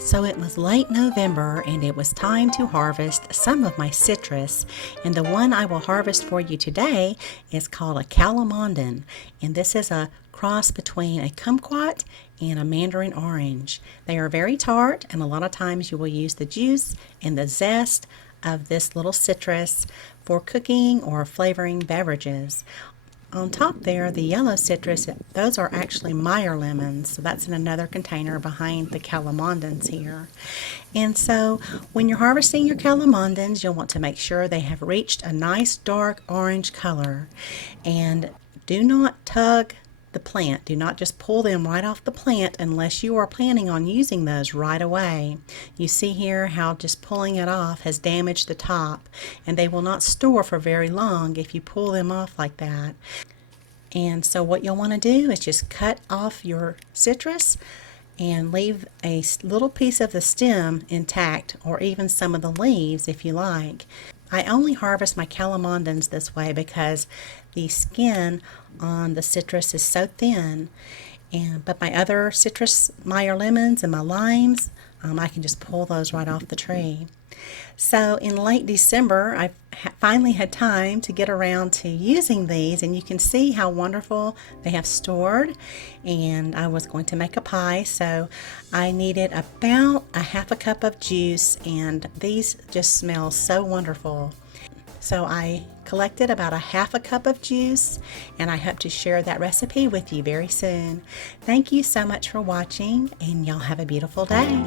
So it was late November and it was time to harvest some of my citrus, and the one I will harvest for you today is called a Calamondin, and this is a cross between a kumquat and a mandarin orange. They are very tart, and a lot of times you will use the juice and the zest of this little citrus for cooking or flavoring beverages. On top there, the yellow citrus, those are actually Meyer lemons. So that's in another container behind the Calamondins here. And so when you're harvesting your Calamondins, you'll want to make sure they have reached a nice dark orange color. And do not tug the plant. Do not just pull them right off the plant unless you are planning on using those right away. You see here how just pulling it off has damaged the top, and they will not store for very long if you pull them off like that. And so what you'll want to do is just cut off your citrus and leave a little piece of the stem intact, or even some of the leaves if you like. I only harvest my Calamondins this way because the skin on the citrus is so thin, but my other citrus, Meyer lemons and my limes, I can just pull those right off the tree. So in late December, I finally had time to get around to using these, and you can see how wonderful they have stored. And I was going to make a pie, so I needed about a half a cup of juice, and these just smell so wonderful. So I collected about a half a cup of juice, and I hope to share that recipe with you very soon. Thank you so much for watching, and y'all have a beautiful day.